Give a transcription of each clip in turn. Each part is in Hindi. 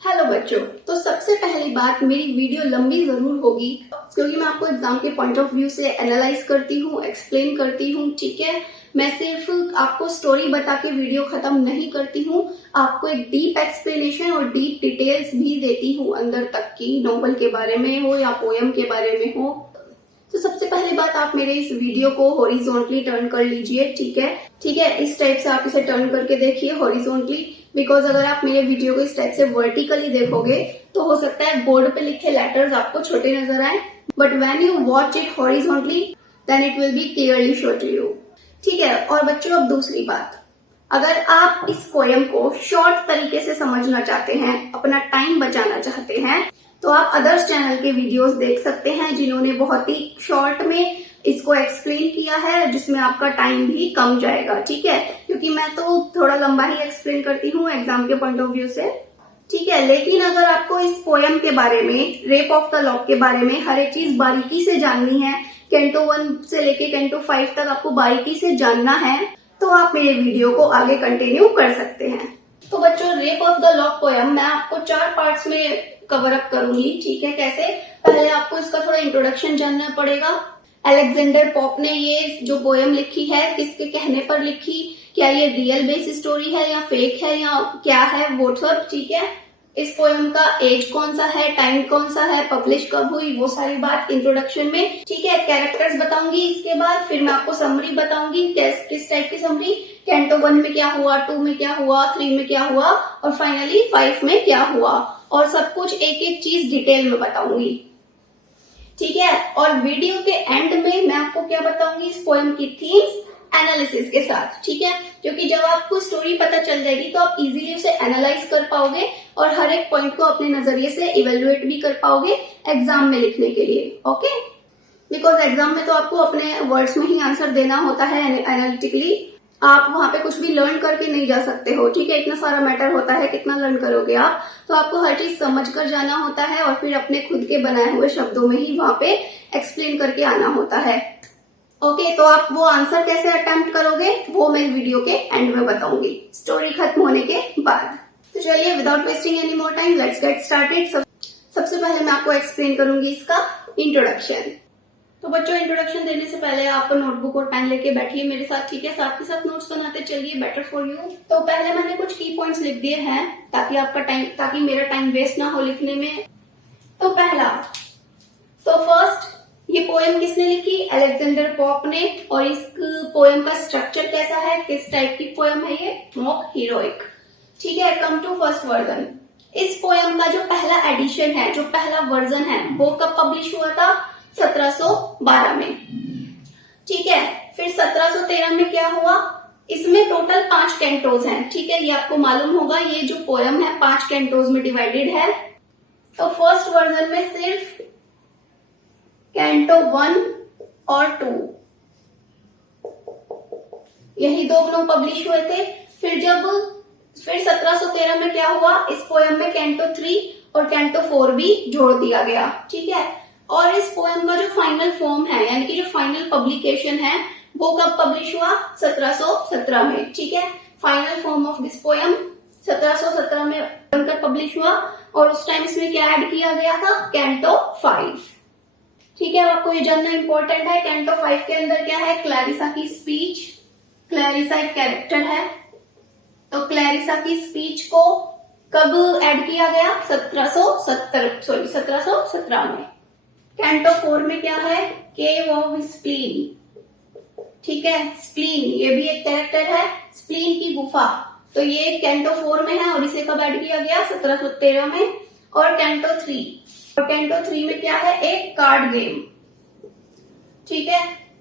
हेलो बच्चों, तो सबसे पहली बात, मेरी वीडियो लंबी जरूर होगी क्योंकि मैं आपको एग्जाम के पॉइंट ऑफ व्यू से एनालाइज करती हूँ, एक्सप्लेन करती हूँ। ठीक है, मैं सिर्फ आपको स्टोरी बता के वीडियो खत्म नहीं करती हूँ, आपको एक डीप एक्सप्लेनेशन और डीप डिटेल्स भी देती हूँ, अंदर तक की, नॉवल के बारे में हो या पोयम के बारे में हो। तो सबसे पहली बात, आप मेरे इस वीडियो को हॉरिजॉन्टली टर्न कर लीजिए। ठीक है, इस टाइप से आप इसे टर्न करके देखिए हॉरिजॉन्टली, बिकॉज अगर आप मेरे वीडियो को इस टाइप से वर्टिकली देखोगे तो हो सकता है बोर्ड पे लिखे लेटर्स आपको छोटे नजर आए, but when you watch it horizontally then it will be clearly show to you. ठीक है, और बच्चों अब दूसरी बात, अगर आप इस पोयम को शॉर्ट तरीके से समझना चाहते हैं, अपना टाइम बचाना चाहते हैं, तो आप अदर्स चैनल के वीडियोस देख सकते हैं जिन्होंने बहुत ही शॉर्ट में इसको एक्सप्लेन किया है, जिसमें आपका टाइम भी कम जाएगा। ठीक है, क्योंकि मैं तो थोड़ा लंबा ही एक्सप्लेन करती हूँ एग्जाम के पॉइंट ऑफ व्यू से। ठीक है, लेकिन अगर आपको इस पोयम के बारे में, रेप ऑफ द लॉक के बारे में हर एक चीज बारीकी से जाननी है, कैंटो 1 से लेके कैंटो 5 तक आपको बारीकी से जानना है, तो आप मेरे वीडियो को आगे कंटिन्यू कर सकते हैं। तो बच्चों, rape of the lock poem मैं आपको 4 पार्ट्स में कवर अप करूंगी। ठीक है, कैसे? पहले आपको इसका थोड़ा इंट्रोडक्शन जानना पड़ेगा। अलेक्जेंडर पॉप ने ये जो पोयम लिखी है किसके कहने पर लिखी, क्या ये रियल बेस स्टोरी है या फेक है या क्या है, वो सब। ठीक है, इस पोयम का एज कौन सा है, टाइम कौन सा है, पब्लिश कब हुई, वो सारी बात इंट्रोडक्शन में। ठीक है, कैरेक्टर्स बताऊंगी इसके बाद, फिर मैं आपको समरी बताऊंगी, किस टाइप की समरी, कैंटो 1 में क्या हुआ, 2 में क्या हुआ, 3 में क्या हुआ और फाइनली 5 में क्या हुआ, और सब कुछ एक एक चीज डिटेल में बताऊंगी। ठीक है, और वीडियो के एंड में मैं आपको क्या बताऊंगी, इस पोयम की थीम्स एनालिसिस के साथ। ठीक है, क्योंकि जब आपको स्टोरी पता चल जाएगी तो आप इजीली उसे एनालाइज कर पाओगे और हर एक पॉइंट को अपने नजरिए से इवेल्युएट भी कर पाओगे एग्जाम में लिखने के लिए। ओके, बिकॉज एग्जाम में तो आपको अपने वर्ड्स में ही आंसर देना होता है एनालिटिकली, आप वहां पे कुछ भी लर्न करके नहीं जा सकते हो। ठीक है, इतना सारा मैटर होता है, कितना लर्न करोगे आप, तो आपको हर चीज समझ कर जाना होता है और फिर अपने खुद के बनाए हुए शब्दों में ही वहां पे एक्सप्लेन करके आना होता है। ओके, तो आप वो आंसर कैसे अटेम्प्ट करोगे वो मैं वीडियो के एंड में बताऊंगी, स्टोरी खत्म होने के बाद। तो चलिए, without wasting any more time, let's get started. सबसे पहले मैं आपको एक्सप्लेन करूंगी इसका इंट्रोडक्शन। तो बच्चों, इंट्रोडक्शन देने से पहले आप नोटबुक और पेन लेके बैठिए मेरे साथ। ठीक है, साथ के साथ नोट्स बनाते चलिए, बेटर फॉर यू। तो पहले मैंने कुछ की पॉइंट्स लिख दिए हैं ताकि मेरा टाइम वेस्ट ना हो लिखने में। तो पहला, तो फर्स्ट, ये पोएम किसने लिखी? अलेक्जेंडर पॉप ने। और इस पोएम का स्ट्रक्चर कैसा है, किस टाइप की पोएम है ये? Mock heroic. ठीक है, कम टू फर्स्ट वर्जन। इस पोएम का जो पहला एडिशन है, जो पहला वर्जन है, वो कब पब्लिश हुआ था? 1712 में। ठीक है, फिर 1713 में क्या हुआ? इसमें टोटल 5 कैंटोज हैं। ठीक है, ये आपको मालूम होगा, ये जो पोयम है 5 कैंटोज में डिवाइडेड है। तो फर्स्ट वर्जन में सिर्फ कैंटो 1 और 2 यही दोनों पब्लिश हुए थे। फिर 1713 में क्या हुआ? इस पोयम में कैंटो 3 और कैंटो 4 भी जोड़ दिया गया। ठीक है, और इस पोएम का जो फाइनल फॉर्म है, यानी कि जो फाइनल पब्लिकेशन है, वो कब पब्लिश हुआ? 1717 में। ठीक है, final form of this poem 1717 में बनकर पब्लिश हुआ और उस टाइम इसमें क्या ऐड किया गया था? कैंटो 5। ठीक है, आपको ये जानना इंपॉर्टेंट है। कैंटो 5 के अंदर क्या है? क्लैरिसा की स्पीच। क्लैरिसा एक कैरेक्टर है, तो क्लैरिसा की स्पीच को कब ऐड किया गया? 1717 में। कैंटो 4 में क्या है? केव ऑफ स्प्लीन। ठीक है, स्प्लीन ये भी एक कैरेक्टर है, स्प्लीन की गुफा, तो ये कैंटो 4 में है और इसे कब ऐड किया गया? 1713 में। और कैंटो 3 में क्या है? एक कार्ड गेम। ठीक है,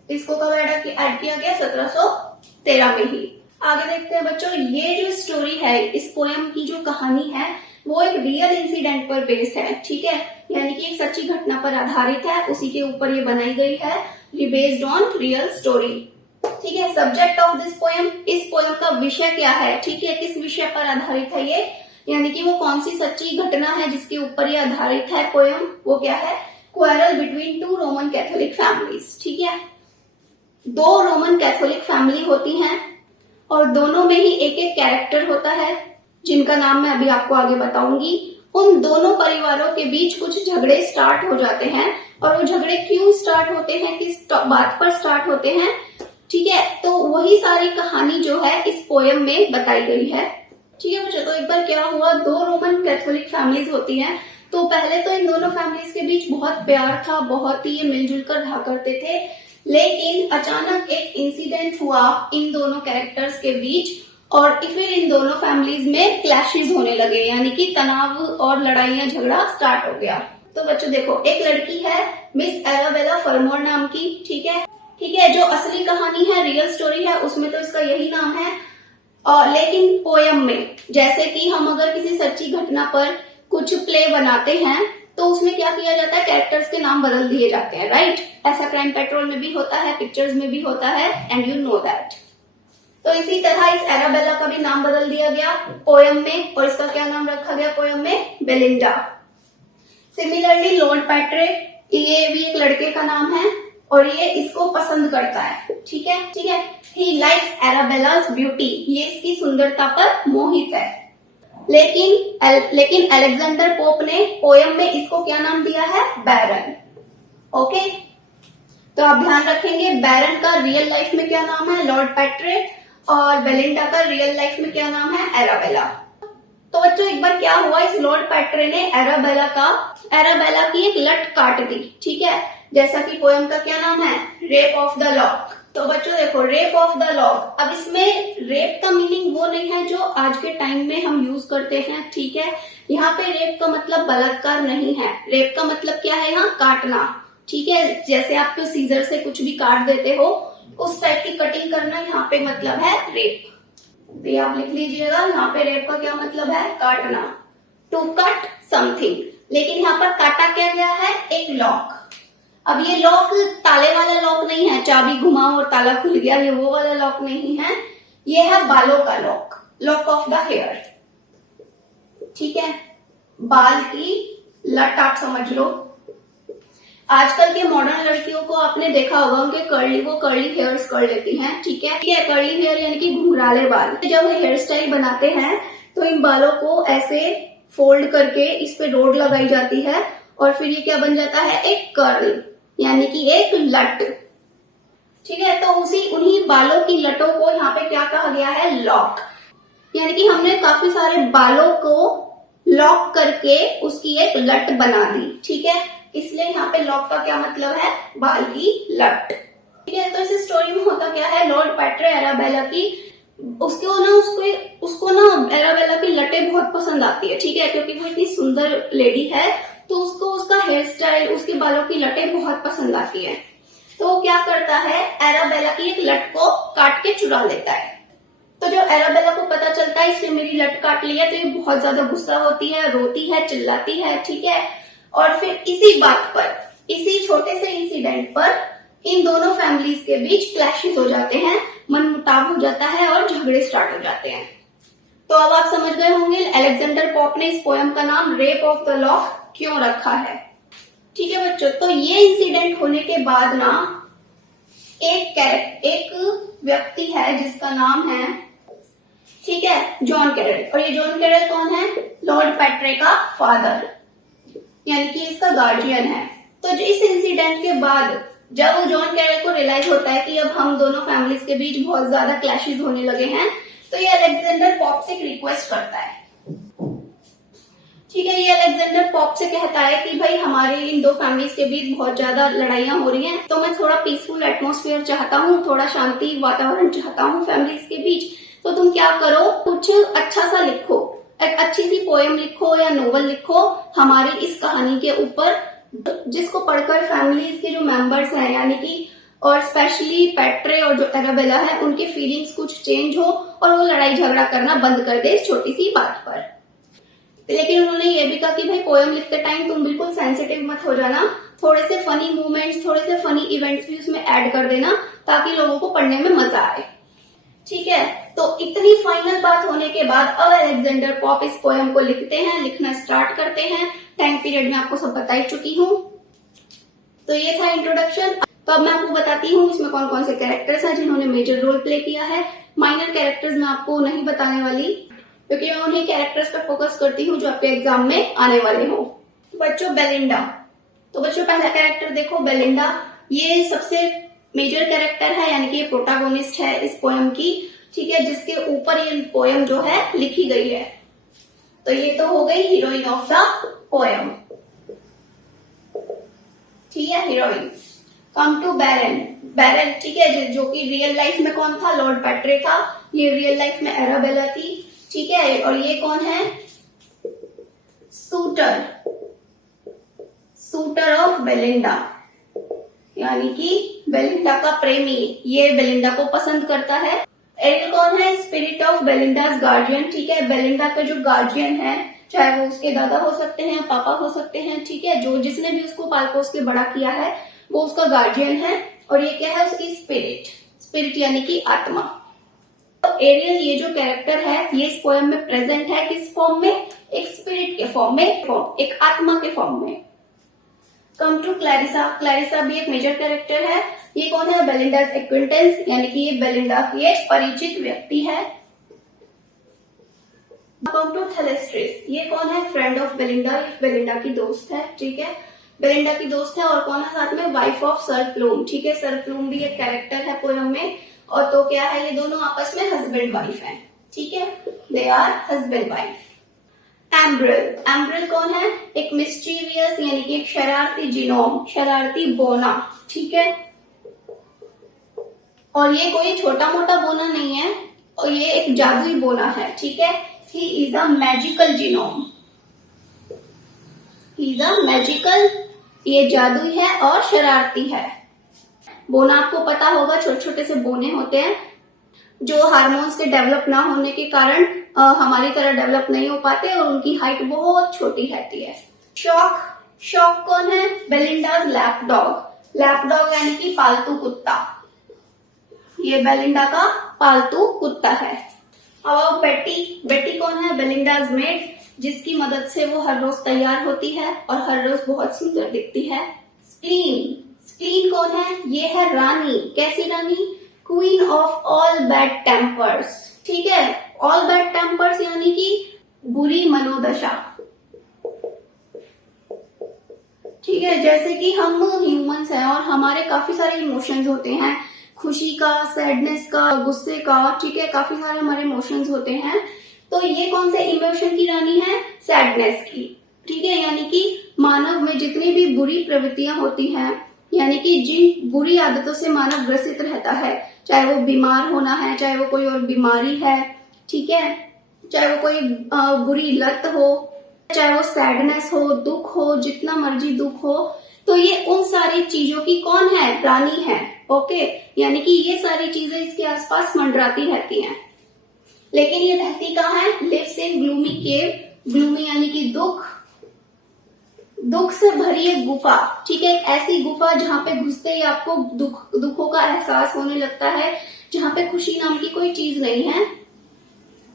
इसको कब ऐड किया गया? 1713 में ही। आगे देखते हैं बच्चों, ये जो स्टोरी है, इस पोएम की जो कहानी है, वो एक रियल इंसिडेंट पर बेस्ड है। ठीक है, यानी कि एक सच्ची घटना पर आधारित है, उसी के ऊपर ये बनाई गई है, बेस्ड ऑन रियल स्टोरी। ठीक है, सब्जेक्ट ऑफ दिस पोएम, इस पोएम का विषय क्या है? ठीक है, किस विषय पर आधारित है ये, यानी कि वो कौन सी सच्ची घटना है जिसके ऊपर ये आधारित है पोएम, वो क्या है? Quarrel between 2 Roman Catholic families. ठीक है, 2 रोमन कैथोलिक फैमिली होती हैं और दोनों में ही एक एक कैरेक्टर होता है जिनका नाम मैं अभी आपको आगे बताऊंगी। उन दोनों परिवारों के बीच कुछ झगड़े स्टार्ट हो जाते हैं। और वो झगड़े क्यों स्टार्ट होते हैं, किस बात पर स्टार्ट होते हैं, ठीक है, तो वही सारी कहानी जो है इस पोयम में बताई गई है। ठीक है बच्चों, तो एक बार क्या हुआ, दो रोमन कैथोलिक फैमिलीज होती हैं। तो पहले तो इन दोनों फैमिलीज के बीच बहुत प्यार था, बहुत ही ये मिलजुल कर रहा करते थे। लेकिन अचानक एक इंसिडेंट हुआ इन दोनों कैरेक्टर्स के बीच और फिर इन दोनों फैमिलीज में क्लैशेस होने लगे, यानी कि तनाव और लड़ाइयां झगड़ा स्टार्ट हो गया। तो बच्चों देखो, एक लड़की है मिस एराबेला फरमोर नाम की, ठीक है, जो असली कहानी है, रियल स्टोरी है, उसमें तो इसका यही नाम है। और लेकिन पोयम में, जैसे कि हम अगर किसी सच्ची घटना पर कुछ प्ले बनाते हैं तो उसमें क्या किया जाता है, कैरेक्टर्स के नाम बदल दिए जाते हैं, राइट। ऐसा क्राइम पेट्रोल में भी होता है, पिक्चर्स में भी होता है, एंड यू नो दैट। तो इसी तरह इस एराबेला का भी नाम बदल दिया गया पोयम में, और इसका क्या नाम रखा गया पोयम में, बेलिंडा। सिमिलरली लॉर्ड पैट्रिक, ये भी एक लड़के का नाम है और ये इसको पसंद करता है, ठीक है। ही लाइक्स एराबेला's ब्यूटी, ये इसकी सुंदरता पर मोहित है। लेकिन अलेक्जेंडर पोप ने पोयम में इसको क्या नाम दिया है, बैरन। ओके, तो आप ध्यान रखेंगे, बैरन का रियल लाइफ में क्या नाम है, लॉर्ड पैट्रिक, और बेलिंडा का रियल लाइफ में क्या नाम है, एराबेला। तो बच्चों एक बार क्या हुआ, इस लॉर्ड पैट्रिक ने एराबेला की एक लट काट दी, ठीक है, जैसा कि पोयम का क्या नाम है, रेप ऑफ द लॉक। तो बच्चों देखो, रेप ऑफ द लॉक, अब इसमें रेप का मीनिंग वो नहीं है जो आज के टाइम में हम यूज करते हैं, ठीक है। यहाँ पे रेप का मतलब बलात्कार नहीं है, रेप का मतलब क्या है, यहाँ काटना, ठीक है, जैसे आप तो सीजर से कुछ भी काट देते हो, उस टाइप की कटिंग करना यहाँ पे मतलब है रेप। तो आप लिख लीजिएगा, यहाँ पे रेप का क्या मतलब है, काटना, टू कट समथिंग। लेकिन यहाँ पर काटा क्या गया है, एक लॉक। अब ये लॉक ताले वाला लॉक नहीं है, चाबी घुमाओ और ताला खुल गया, ये वो वाला लॉक नहीं है, ये है बालों का lock, lock of the hair, ठीक है, बाल की लट आप समझ लो। आजकल के मॉडर्न लड़कियों को आपने देखा होगा, उनके कर्ली हेयर्स कर लेती हैं, ठीक है, कर्ली हेयर यानी कि घुंघराले बाल। जब वो हेयर स्टाइल बनाते हैं तो इन बालों को ऐसे फोल्ड करके इस पे रोड लगाई जाती है और फिर ये क्या बन जाता है, एक कर्ल, यानी कि एक लट, ठीक है। तो उन्हीं बालों की लटों को यहाँ पे क्या कहा गया है, लॉक, यानी कि हमने काफी सारे बालों को लॉक करके उसकी एक लट बना दी, ठीक है, इसलिए यहाँ पे लॉक का क्या मतलब है, बाल की लट, ठीक है। तो इस स्टोरी में होता क्या है, लॉर्ड पैट्रिक एराबेला की उसको ना एराबेला की लटें बहुत पसंद आती है, ठीक है, क्योंकि वो इतनी सुंदर लेडी है, तो उसको उसका हेयर स्टाइल, उसके बालों की लटें बहुत पसंद आती है। तो वो क्या करता है, एराबेला की एक लट को काट के चुरा लेता है। तो जो एराबेला को पता चलता है इसने मेरी लट काट ली है, तो ये बहुत ज्यादा गुस्सा होती है, रोती है, चिल्लाती है, ठीक है। और फिर इसी बात पर, इसी छोटे से इंसिडेंट पर इन दोनों फैमिलीज के बीच क्लैशेस हो जाते हैं, मनमुटाव हो जाता है और झगड़े स्टार्ट हो जाते हैं। तो अब आप समझ गए होंगे अलेक्जेंडर पोप ने इस पोयम का नाम रेप ऑफ द लॉक क्यों रखा है, ठीक है बच्चों। तो ये इंसिडेंट होने के बाद ना एक व्यक्ति है जिसका नाम है, ठीक है, जॉन कैरल। और ये जॉन कैरल कौन है, लॉर्ड पैट्रिक का फादर, यानी कि इसका गार्जियन है। तो इस इंसिडेंट के बाद जब जॉन कैरल को रियलाइज होता है कि अब हम दोनों फैमिलीज के बीच बहुत ज्यादा क्लैशेस होने लगे हैं, तो ये अलेक्जेंडर पोप से एक रिक्वेस्ट करता है, ठीक है। ये अलेक्जेंडर पोप से कहता है कि भाई हमारे इन दो फैमिलीज के बीच बहुत ज्यादा लड़ाइयां हो रही हैं, तो मैं थोड़ा पीसफुल एटमॉस्फेयर चाहता हूँ, थोड़ा शांति वातावरण चाहता हूँ फैमिलीज के बीच। तो तुम क्या करो, कुछ अच्छा सा लिखो, एक अच्छी सी पोएम लिखो या नोवेल लिखो हमारी इस कहानी के ऊपर, जिसको पढ़कर फैमिलीज के जो मेंबर्स हैं, यानी कि और स्पेशली पैट्रिक और जो एराबेला है, उनके फीलिंग्स कुछ चेंज हो और वो लड़ाई झगड़ा करना बंद कर दे इस छोटी सी बात पर। लेकिन उन्होंने ये भी कहा कि भाई पोएम लिखते टाइम तुम बिल्कुल सेंसिटिव मत हो जाना, थोड़े से फनी मूवमेंट्स, थोड़े से फनी इवेंट्स भी उसमें ऐड कर देना ताकि लोगों को पढ़ने में मजा आए, ठीक है। तो इतनी फाइनल बात होने के बाद अब अलेक्जेंडर पोप इस पोएम को लिखते हैं, लिखना स्टार्ट करते हैं। टाइम पीरियड में आपको सब बता ही चुकी हूँ। तो ये था इंट्रोडक्शन। तो अब मैं आपको बताती हूँ इसमें कौन कौन से कैरेक्टर्स हैं जिन्होंने मेजर रोल प्ले किया है। माइनर कैरेक्टर्स मैं आपको नहीं बताने वाली, क्योंकि मैं उन्हीं कैरेक्टर्स पे फोकस करती हूँ जो आपके एग्जाम में आने वाले हो। बच्चों बेलिंडा, तो बच्चों पहला कैरेक्टर देखो बेलिंडा, ये सबसे मेजर कैरेक्टर है, यानी कि ये प्रोटागोनिस्ट है इस पोयम की, ठीक है, जिसके ऊपर ये पोयम जो है लिखी गई है। तो ये तो हो गई हीरोइन ऑफ द पोयम, ठीक है, हीरोइन। कम टू बैरन, बैरन ठीक है, जो कि रियल लाइफ में कौन था, लॉर्ड पैट्रे था, ये रियल लाइफ में एराबेला थी, ठीक है। और ये कौन है, सूटर, सूटर ऑफ बेलिंडा, यानी कि बेलिंडा का प्रेमी, ये बेलिंडा को पसंद करता है। एरिल कौन है, स्पिरिट ऑफ बेलिंडाज गार्जियन, ठीक है, बेलिंडा का जो गार्जियन है, चाहे वो उसके दादा हो सकते हैं, पापा हो सकते हैं, ठीक है, जो जिसने भी उसको पाल पोस के बड़ा किया है वो उसका गार्जियन है। और ये क्या है, उसकी स्पिरिट, स्पिरिट यानी कि आत्मा। तो एरियल ये जो कैरेक्टर है ये इस पोएम में प्रेजेंट है, किस फॉर्म में, एक स्पिरिट के फॉर्म में, एक आत्मा के फॉर्म में। कम टू क्लैरिसा, क्लैरिसा भी एक मेजर कैरेक्टर है। ये कौन है, बेलिंडाज एक्विंटेंस, यानी कि ये बेलिंडा की एक परिचित व्यक्ति है। कम टू थेलेस्ट्रिस, ये कौन है, फ्रेंड ऑफ बेलिंडा, ये बेलिंडा की दोस्त है, ठीक है, बेलिंडा की दोस्त है। और कौन है साथ में, वाइफ ऑफ सर प्लूम, ठीक है, सर प्लूम भी एक कैरेक्टर है पोयम में। और तो क्या है, ये दोनों आपस में हस्बैंड वाइफ हैं, ठीक है, दे आर हस्बैंड वाइफ। एम्ब्रिल, एम्ब्रिल कौन है, एक मिस्टीरियस यानी कि एक शरारती जिनोम, शरारती बोना, ठीक है। और ये कोई छोटा मोटा बोना नहीं है, और ये एक जादुई बोना है, ठीक है। He is a magical genome, he is a magical, ये जादुई है और शरारती है। बोना आपको पता होगा, छोटे छोटे से बोने होते हैं जो हार्मोन्स के डेवलप ना होने के कारण हमारी तरह डेवलप नहीं हो पाते और उनकी हाइट बहुत छोटी रहती है। शॉक, शॉक कौन है, Belinda's lap dog, lap dog यानी कि पालतू कुत्ता, ये बेलिंडा का पालतू कुत्ता है। अब बेटी, बेटी कौन है, बेलिंडाज मेड, जिसकी मदद से वो हर रोज तैयार होती है और हर रोज बहुत सुंदर दिखती है। स्प्लीन, स्प्लीन कौन है, ये है रानी, कैसी रानी, queen of all bad tempers, ठीक है, ऑल बैड टेम्पर्स यानी कि बुरी मनोदशा, ठीक है। जैसे कि हम ह्यूमंस हैं और हमारे काफी सारे इमोशंस होते हैं, खुशी का, सैडनेस का, गुस्से का, ठीक है, काफी सारे हमारे इमोशंस होते हैं। तो ये कौन से इमोशन की रानी है, सैडनेस की, ठीक है, यानी कि मानव में जितनी भी बुरी प्रवृत्तियां होती हैं, यानी कि जिन बुरी आदतों से मानव ग्रसित रहता है, चाहे वो बीमार होना है, चाहे वो कोई और बीमारी है, ठीक है, चाहे वो कोई बुरी लत हो, चाहे वो सैडनेस हो, दुख हो, जितना मर्जी दुख हो, तो ये उन सारी चीजों की कौन है, रानी है, ओके। यानी कि ये सारी चीजें इसके आसपास मंडराती रहती हैं, लेकिन ये रहती कहाँ है, lives in gloomy cave, gloomy यानी कि दुख, दुख से भरी एक गुफा, ठीक है, ऐसी गुफा जहां पे घुसते ही आपको दुखों का एहसास होने लगता है, जहां पे खुशी नाम की कोई चीज नहीं है।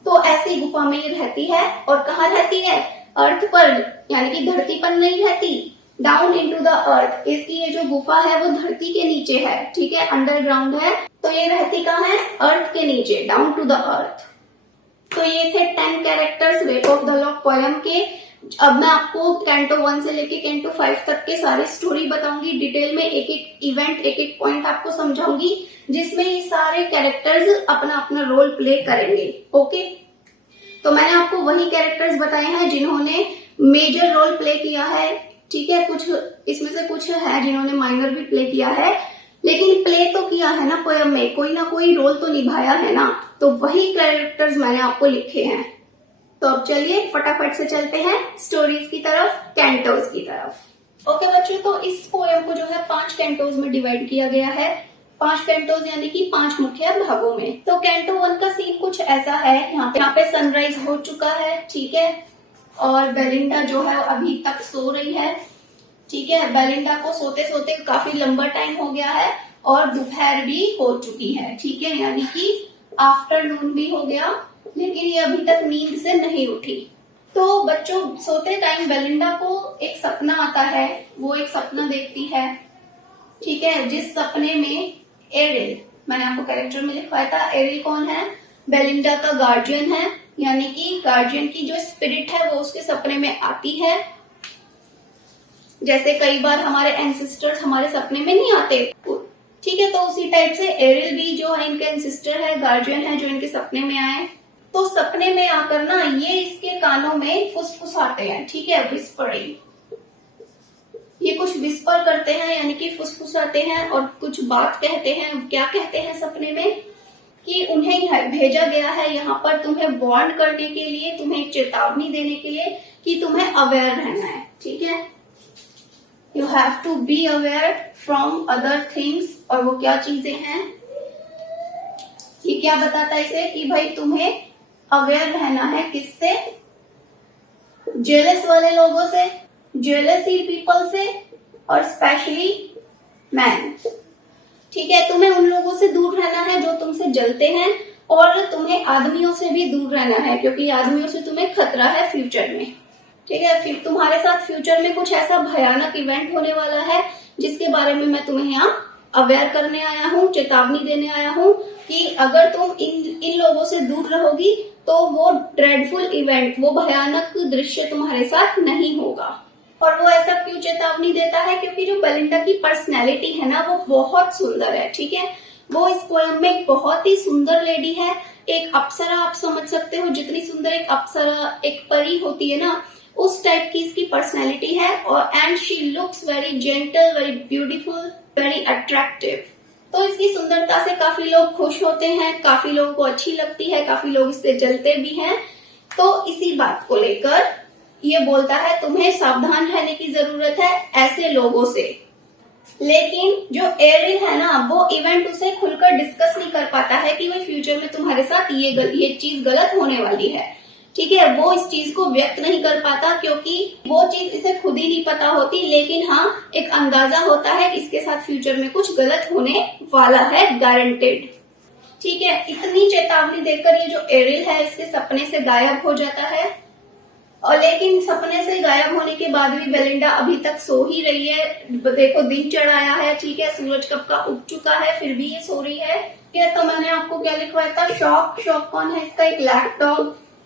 तो ऐसी गुफा में ये रहती है। और कहाँ रहती है, अर्थ पर, यानी कि धरती पर नहीं रहती, डाउन इनटू द अर्थ, इसकी ये जो गुफा है वो धरती के नीचे है, ठीक है, अंडरग्राउंड है। तो ये रहती कहाँ है, अर्थ के नीचे, डाउन टू द अर्थ। तो ये थे 10 characters rape of the lock poem के। अब मैं आपको कैंटो 1 से लेके कैंटो 5 तक के सारे स्टोरी बताऊंगी डिटेल में, एक एक इवेंट, एक एक पॉइंट आपको समझाऊंगी, जिसमें ये सारे कैरेक्टर्स अपना अपना रोल प्ले करेंगे, ओके। तो मैंने आपको वही कैरेक्टर्स बताए हैं जिन्होंने मेजर रोल प्ले किया है, ठीक है, कुछ इसमें से कुछ है जिन्होंने माइनर भी प्ले किया है, लेकिन प्ले तो किया है ना पोयम में, कोई ना कोई रोल तो निभाया है ना, तो वही कैरेक्टर्स मैंने आपको लिखे हैं। तो अब चलिए फटाफट से चलते हैं स्टोरीज की तरफ, कैंटोज की तरफ। ओके बच्चों, तो इस पोयम को जो है 5 कैंटोज में डिवाइड किया गया है, 5 कैंटोज यानी कि 5 मुख्य भागों में। तो कैंटो 1 का सीन कुछ ऐसा है, यहाँ पे सनराइज हो चुका है, ठीक है, और बेलिंडा जो है अभी तक सो रही है, ठीक है, बेलिंडा को सोते सोते काफी लंबा टाइम हो गया है और दोपहर भी हो चुकी है, ठीक है, यानी कि आफ्टरनून भी हो गया, लेकिन ये अभी तक नींद से नहीं उठी। तो बच्चों सोते टाइम बेलिंडा को एक सपना आता है, वो एक सपना देखती है, ठीक है, जिस सपने में एरिल, मैंने आपको कैरेक्टर में लिखवाया था, एरिल कौन है, बेलिंडा का गार्जियन है, यानी कि गार्जियन की जो स्पिरिट है वो उसके सपने में आती है। जैसे कई बार हमारे एंसेस्टर्स हमारे सपने में नहीं आते, ठीक है, तो उसी टाइप से एरिल भी जो है इनके एंसेस्टर है, गार्जियन है जो इनके सपने में आए, तो सपने में आकर ना ये इसके कानों में फुसफुसाते हैं, ठीक है, विस्परिंग। ये कुछ विस्पर करते हैं यानी कि फुसफुसाते हैं और कुछ बात कहते हैं। क्या कहते हैं सपने में? कि उन्हें भेजा गया है यहाँ पर तुम्हें वार्न करने के लिए, तुम्हें एक चेतावनी देने के लिए कि तुम्हें अवेयर रहना है, ठीक है। You have to be aware from other things. और वो क्या चीजें हैं? ये क्या बताता है इसे कि भाई तुम्हें अवेयर रहना है किससे? जेलस वाले लोगों से, जेलसी पीपल से, और स्पेशली मैन, ठीक है। तुम्हें उन लोगों से दूर रहना है जो तुमसे जलते हैं, और तुम्हें आदमियों से भी दूर रहना है क्योंकि आदमियों से तुम्हें खतरा है फ्यूचर में, ठीक है। फिर तुम्हारे साथ फ्यूचर में कुछ ऐसा भयानक इवेंट होने वाला है जिसके बारे में मैं तुम्हें यहाँ अवेयर करने आया हूँ, चेतावनी देने आया हूँ कि अगर तुम इन लोगों से दूर रहोगी तो वो ड्रेडफुल इवेंट, वो भयानक दृश्य तुम्हारे साथ नहीं होगा। और वो ऐसा क्यों चेतावनी देता है? क्योंकि जो बेलिंडा की पर्सनैलिटी है ना वो बहुत सुंदर है, ठीक है। वो इस पोएम में एक बहुत ही सुंदर लेडी है, एक अप्सरा आप समझ सकते हो। जितनी सुंदर एक अप्सरा, एक परी होती है ना, उस टाइप की इसकी पर्सनैलिटी है। और and she looks very gentle, very beautiful, very attractive. तो इसकी सुंदरता से काफी लोग खुश होते हैं, काफी लोगों को अच्छी लगती है, काफी लोग इससे जलते भी हैं। तो इसी बात को लेकर ये बोलता है तुम्हें सावधान रहने की जरूरत है ऐसे लोगों से। लेकिन जो एरिल है ना वो इवेंट उसे खुलकर डिस्कस नहीं कर पाता है कि भाई फ्यूचर में तुम्हारे साथ ये चीज गलत होने वाली है, ठीक है। वो इस चीज को व्यक्त नहीं कर पाता क्योंकि वो चीज इसे खुद ही नहीं पता होती, लेकिन हाँ एक अंदाजा होता है कि इसके साथ फ्यूचर में कुछ गलत होने वाला है, गारंटेड, ठीक है। इतनी चेतावनी देकर ये जो एरिल है इसके सपने से गायब हो जाता है। और लेकिन सपने से गायब होने के बाद भी बेलिंडा अभी तक सो ही रही है। देखो दिन चढ़ आया है, ठीक है, सूरज कब का उग चुका है, फिर भी ये सो रही है। तो मैंने आपको क्या लिखवाया था? शॉक। शॉक कौन है इसका? एक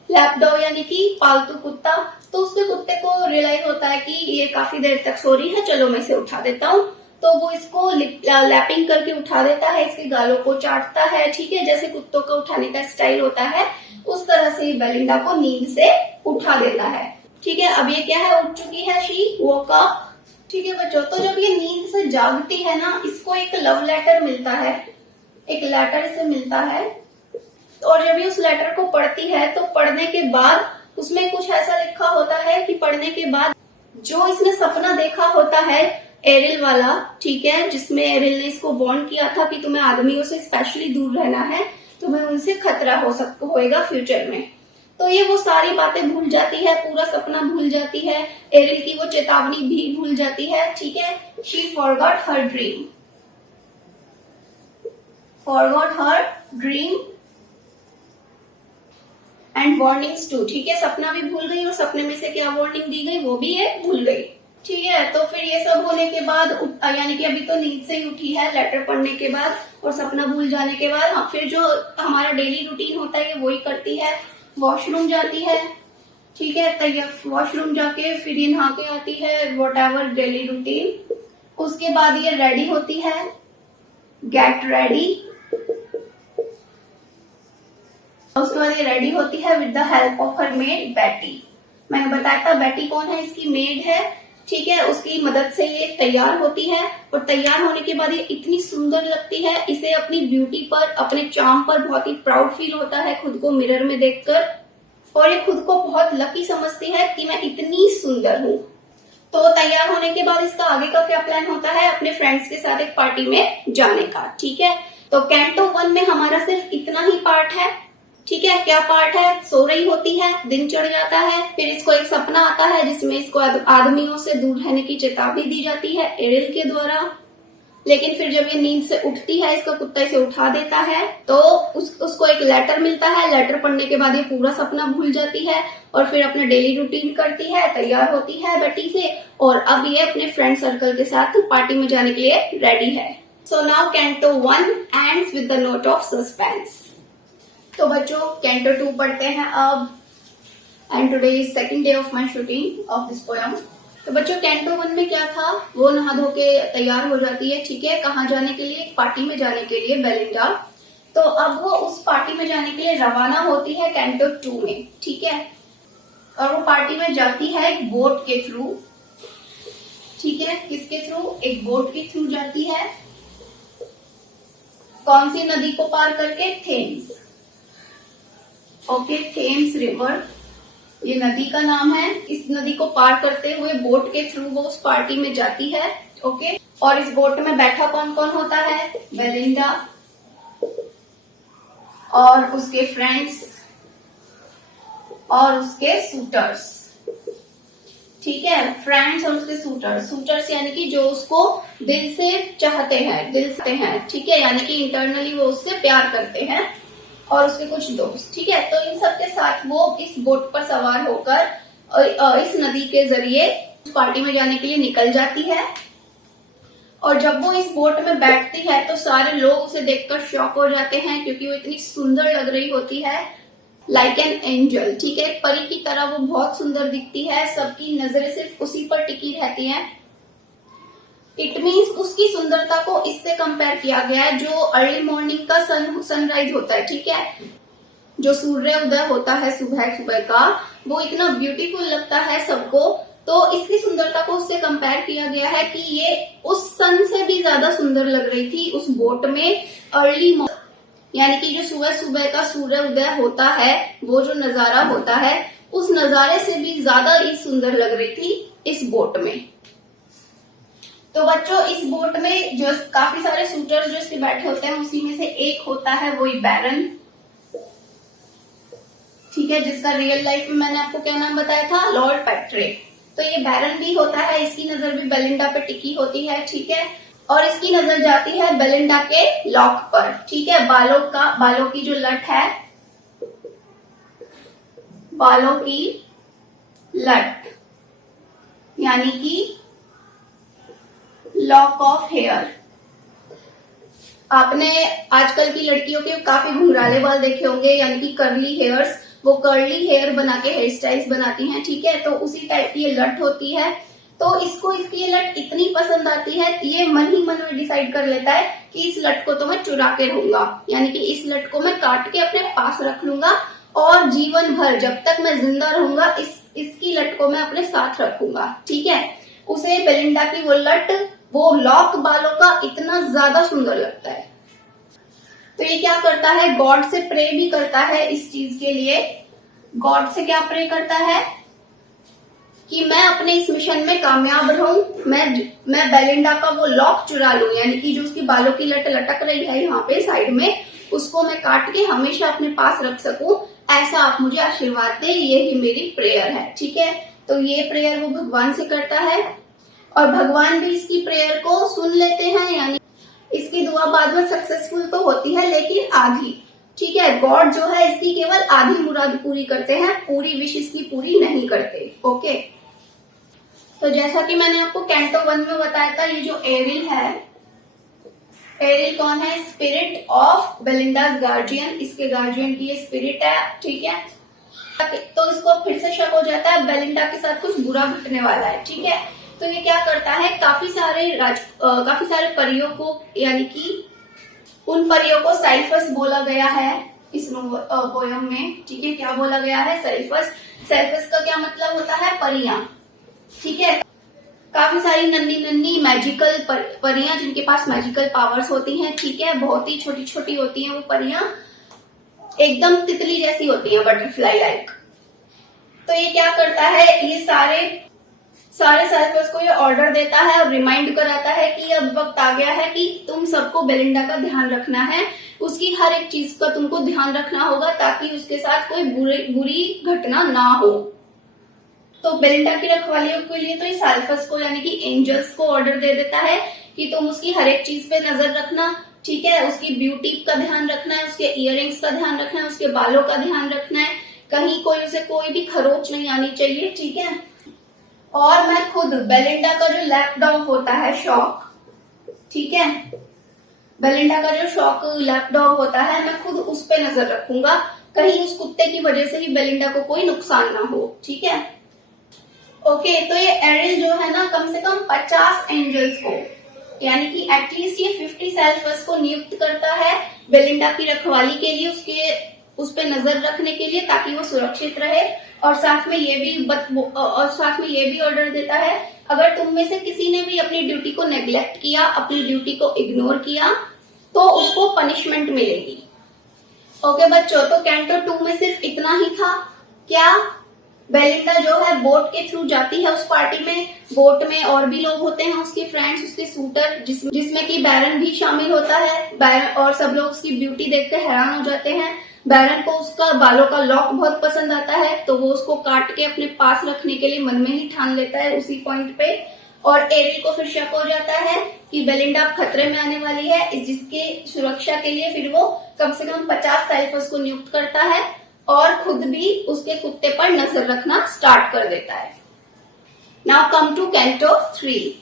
लैपडॉग यानी कि पालतू कुत्ता। तो उसके कुत्ते को रियलाइज होता है कि ये काफी देर तक सो रही है, चलो मैं इसे उठा देता हूँ। तो वो इसको लैपिंग करके उठा देता है, इसके गालों को चाटता है, ठीक है, जैसे कुत्तों का उठाने का स्टाइल होता है उस तरह से बेलिंडा को नींद से उठा देता है, ठीक है। अब ये क्या है? उठ चुकी है, शी वोक अप, ठीक है बच्चों। तो जब ये नींद से जागती है ना, इसको एक लव लेटर मिलता है, एक लेटर इसे मिलता है। और जब ये उस लेटर को पढ़ती है तो पढ़ने के बाद उसमें कुछ ऐसा लिखा होता है कि पढ़ने के बाद जो इसने सपना देखा होता है एरिल वाला, ठीक है, जिसमें एरिल ने इसको वार्न किया था कि तुम्हें आदमियों से स्पेशली दूर रहना है, तुम्हें उनसे खतरा होएगा फ्यूचर में। तो ये वो सारी बातें भूल जाती है, पूरा सपना भूल जाती है, एरिल की वो चेतावनी भी भूल जाती है, ठीक है। She forgot her dream, and warnings too, ठीक है। सपना भी भूल गई और सपने में से क्या वार्निंग दी गई वो भी ये भूल गई, ठीक है। तो फिर ये सब होने के बाद यानी कि अभी तो नींद से ही उठी है लेटर पढ़ने के बाद और सपना भूल जाने के बाद, हाँ, फिर जो हमारा डेली रूटीन होता है ये वही करती है। वॉशरूम जाती है, ठीक है, तो ये वॉशरूम जाके फिर ये नहा के आती है, वॉट एवर डेली रूटीन। उसके बाद ये रेडी होती है, गेट रेडी। उसके बाद ये रेडी होती है with the help of her made बेटी। मैंने बताया था बेटी कौन है, इसकी मेड है, ठीक है। उसकी मदद से ये तैयार होती है और तैयार होने के बाद ये इतनी सुंदर लगती है, इसे अपनी ब्यूटी पर, अपने चार्म पर बहुत ही प्राउड फील होता है खुद को मिरर में देखकर, और ये खुद को बहुत लकी समझती है कि मैं इतनी सुंदर हूँ। तो तैयार होने के बाद इसका आगे का क्या प्लान होता है? अपने फ्रेंड्स के साथ एक पार्टी में जाने का, ठीक है। तो कैंटो 1 में हमारा सिर्फ इतना ही पार्ट है, ठीक है। क्या पार्ट है? सो रही होती है, दिन चढ़ जाता है, फिर इसको एक सपना आता है जिसमें इसको आदमियों से दूर रहने की चेतावनी दी जाती है एरिल के द्वारा। लेकिन फिर जब ये नींद से उठती है, इसका कुत्ता इसे उठा देता है, तो उसको एक लेटर मिलता है। लेटर पढ़ने के बाद ये पूरा सपना भूल जाती है और फिर अपने डेली रूटीन करती है, तैयार होती है बेटी से, और अब ये अपने फ्रेंड सर्कल के साथ पार्टी में जाने के लिए रेडी है। So now canto 1 ends with the note of suspense. तो बच्चों कैंटो 2 पढ़ते हैं अब, and today is second day of my shooting of this poem. तो बच्चों कैंटो 1 में क्या था, वो नहा धो के तैयार हो जाती है, ठीक है, कहाँ जाने के लिए, पार्टी में जाने के लिए, बेलिंडा। तो अब वो उस पार्टी में जाने के लिए रवाना होती है कैंटो 2 में, ठीक है, और वो पार्टी में जाती है एक बोट के थ्रू, ठीक है, किसके थ्रू, एक बोट के थ्रू जाती है। कौन सी नदी को पार करके, थेम्स, ओके, थेम्स रिवर ये नदी का नाम है। इस नदी को पार करते हुए बोट के थ्रू वो उस पार्टी में जाती है, ओके। और इस बोट में बैठा कौन कौन होता है, बेलिंडा और उसके फ्रेंड्स और उसके सूटर्स, ठीक है, फ्रेंड्स और उसके सूटर्स। सूटर्स यानी कि जो उसको दिल से चाहते हैं, दिल से हैं, ठीक है, यानी कि इंटरनली वो उससे प्यार करते हैं, और उसके कुछ दोस्त, ठीक है। तो इन सब के साथ वो इस बोट पर सवार होकर इस नदी के जरिए पार्टी में जाने के लिए निकल जाती है। और जब वो इस बोट में बैठती है तो सारे लोग उसे देखकर शॉक हो जाते हैं, क्योंकि वो इतनी सुंदर लग रही होती है, लाइक एन एंजल, ठीक है, परी की तरह वो बहुत सुंदर दिखती है। सबकी नजरें सिर्फ उसी पर टिकी रहती हैं। इट मीन्स उसकी सुंदरता को इससे कंपेयर किया गया है जो अर्ली मॉर्निंग का सनराइज होता है, ठीक है, जो सूर्य उदय होता है सुबह सुबह का, वो इतना ब्यूटीफुल लगता है सबको। तो इसकी सुंदरता को उससे कंपेयर किया गया है कि ये उस सन से भी ज्यादा सुंदर लग रही थी उस बोट में अर्ली मॉर्निंग, यानी कि जो सुबह सुबह का सूर्य उदय होता है, वो जो नजारा होता है, उस नजारे से भी ज्यादा ये सुंदर लग रही थी इस बोट में। तो बच्चों इस बोट में जो काफी सारे सूटर्स जो इसके बैठे होते हैं, उसी में से एक होता है वही बैरन, ठीक है, जिसका रियल लाइफ में मैंने आपको क्या नाम बताया था, लॉर्ड पैट्रिक। तो ये बैरन भी होता है, इसकी नजर भी बेलिंडा पे टिकी होती है, ठीक है, और इसकी नजर जाती है बेलिंडा के लॉक पर, ठीक है, बालों की जो लट है, बालों की लट यानी कि लॉक ऑफ हेयर। आपने आजकल की लड़कियों के काफी घुंघराले बाल देखे होंगे, यानी कि कर्ली हेयर्स, वो कर्ली हेयर बना के हेयर स्टाइल्स बनाती हैं, ठीक है, तो उसी टाइप की ये लट होती है। तो इसको इसकी ये लट इतनी पसंद आती है, ये मन ही मन में डिसाइड कर लेता है कि इस लट को तो मैं चुरा के रहूंगा, यानी कि इस लट को मैं काट के अपने पास रख लूंगा, और जीवन भर जब तक मैं जिंदा रहूंगा इसकी लट को मैं अपने साथ रखूंगा, ठीक है। उसे बेलिंडा की वो लट, वो लॉक बालों का इतना ज्यादा सुंदर लगता है। तो ये क्या करता है, गॉड से प्रे भी करता है इस चीज के लिए। गॉड से क्या प्रे करता है कि मैं अपने इस मिशन में कामयाब रहूं, मैं बेलिंडा का वो लॉक चुरा लूं, यानी कि जो उसकी बालों की लट लटक रही है यहाँ पे साइड में, उसको मैं काट के हमेशा अपने पास रख सकूं, ऐसा आप मुझे आशीर्वाद दे, ये ही मेरी प्रेयर है, ठीक है। तो ये प्रेयर वो भगवान से करता है, और भगवान भी इसकी प्रेयर को सुन लेते हैं, यानी इसकी दुआ बाद में सक्सेसफुल तो होती है लेकिन आधी, ठीक है। गॉड जो है इसकी केवल आधी मुराद पूरी करते हैं, पूरी विश इसकी पूरी नहीं करते, ओके। तो जैसा कि मैंने आपको कैंटो 1 में बताया था, ये जो एरिल है, एरिल कौन है, स्पिरिट ऑफ बेलिंडाज गार्जियन, इसके गार्जियन की ये स्पिरिट है, ठीक है। तो इसको फिर से शक हो जाता है बेलिंडा के साथ कुछ बुरा घटने वाला है, ठीक है। तो ये क्या करता है, काफी सारे परियों को, यानी कि उन परियों को साइफस बोला गया है इस पोयम में, ठीक है। क्या बोला गया है, साइफस। साइफस का क्या मतलब होता है, परियां, ठीक है। काफी सारी नन्ही नन्ही मैजिकल परियां जिनके पास मैजिकल पावर्स होती हैं, ठीक है, बहुत ही छोटी छोटी होती हैं वो परियां, एकदम तितली जैसी होती हैं, बटरफ्लाई लाइक। तो ये क्या करता है, ये सारे साइफर्स को ये ऑर्डर देता है और रिमाइंड कराता है कि अब वक्त आ गया है कि तुम सबको बेलिंडा का ध्यान रखना है, उसकी हर एक चीज का तुमको ध्यान रखना होगा, ताकि उसके साथ कोई बुरी घटना ना हो। तो बेलिंडा की रखवालियों के लिए तो इस साइफर्स को, यानी कि एंजल्स को ऑर्डर दे देता है कि तुम उसकी हर एक चीज पे नजर रखना, ठीक है, उसकी ब्यूटी का ध्यान रखना है, उसके इयररिंग्स का ध्यान रखना है, उसके बालों का ध्यान रखना है, कहीं उसे कोई भी खरोच नहीं आनी चाहिए, ठीक है। और मैं खुद बेलिंडा का जो लैप डॉग होता है शॉक, ठीक है, बेलिंडा का जो शौक लैप डॉग होता है, मैं खुद उस पे नजर रखूंगा, कहीं उस कुत्ते की वजह से ही बेलिंडा को कोई नुकसान ना हो। ठीक है, ओके। तो ये एरिल जो है ना, कम से कम 50 एंजल्स को, यानी कि एटलीस्ट ये 50 सेल्फर्स को नियुक्त करता है बेलिंडा की रखवाली के लिए, उस पे नजर रखने के लिए, ताकि वो सुरक्षित रहे। और साथ में ये भी ऑर्डर देता है, अगर तुम में से किसी ने भी अपनी ड्यूटी को नेग्लेक्ट किया, अपनी ड्यूटी को इग्नोर किया, तो उसको पनिशमेंट मिलेगी। ओके बच्चों, तो कैंटो 2 में सिर्फ इतना ही था। क्या बेलिंडा जो है बोट के थ्रू जाती है उस पार्टी में, बोट में और भी लोग होते हैं, उसके फ्रेंड्स, उसके सूटर, जिसमें कि बैरन भी शामिल होता है। और सब लोग उसकी ब्यूटी देखकर हैरान हो जाते हैं। बैरन को उसका बालों का लॉक बहुत पसंद आता है, तो वो उसको काट के अपने पास रखने के लिए मन में ही ठान लेता है उसी पॉइंट पे। और एरिल को फिर शक हो जाता है कि बेलिंडा खतरे में आने वाली है, जिसकी सुरक्षा के लिए फिर वो कम से कम 50 साइफर्स को नियुक्त करता है और खुद भी उसके कुत्ते पर नजर रखना स्टार्ट कर देता है। Now come two canto 3।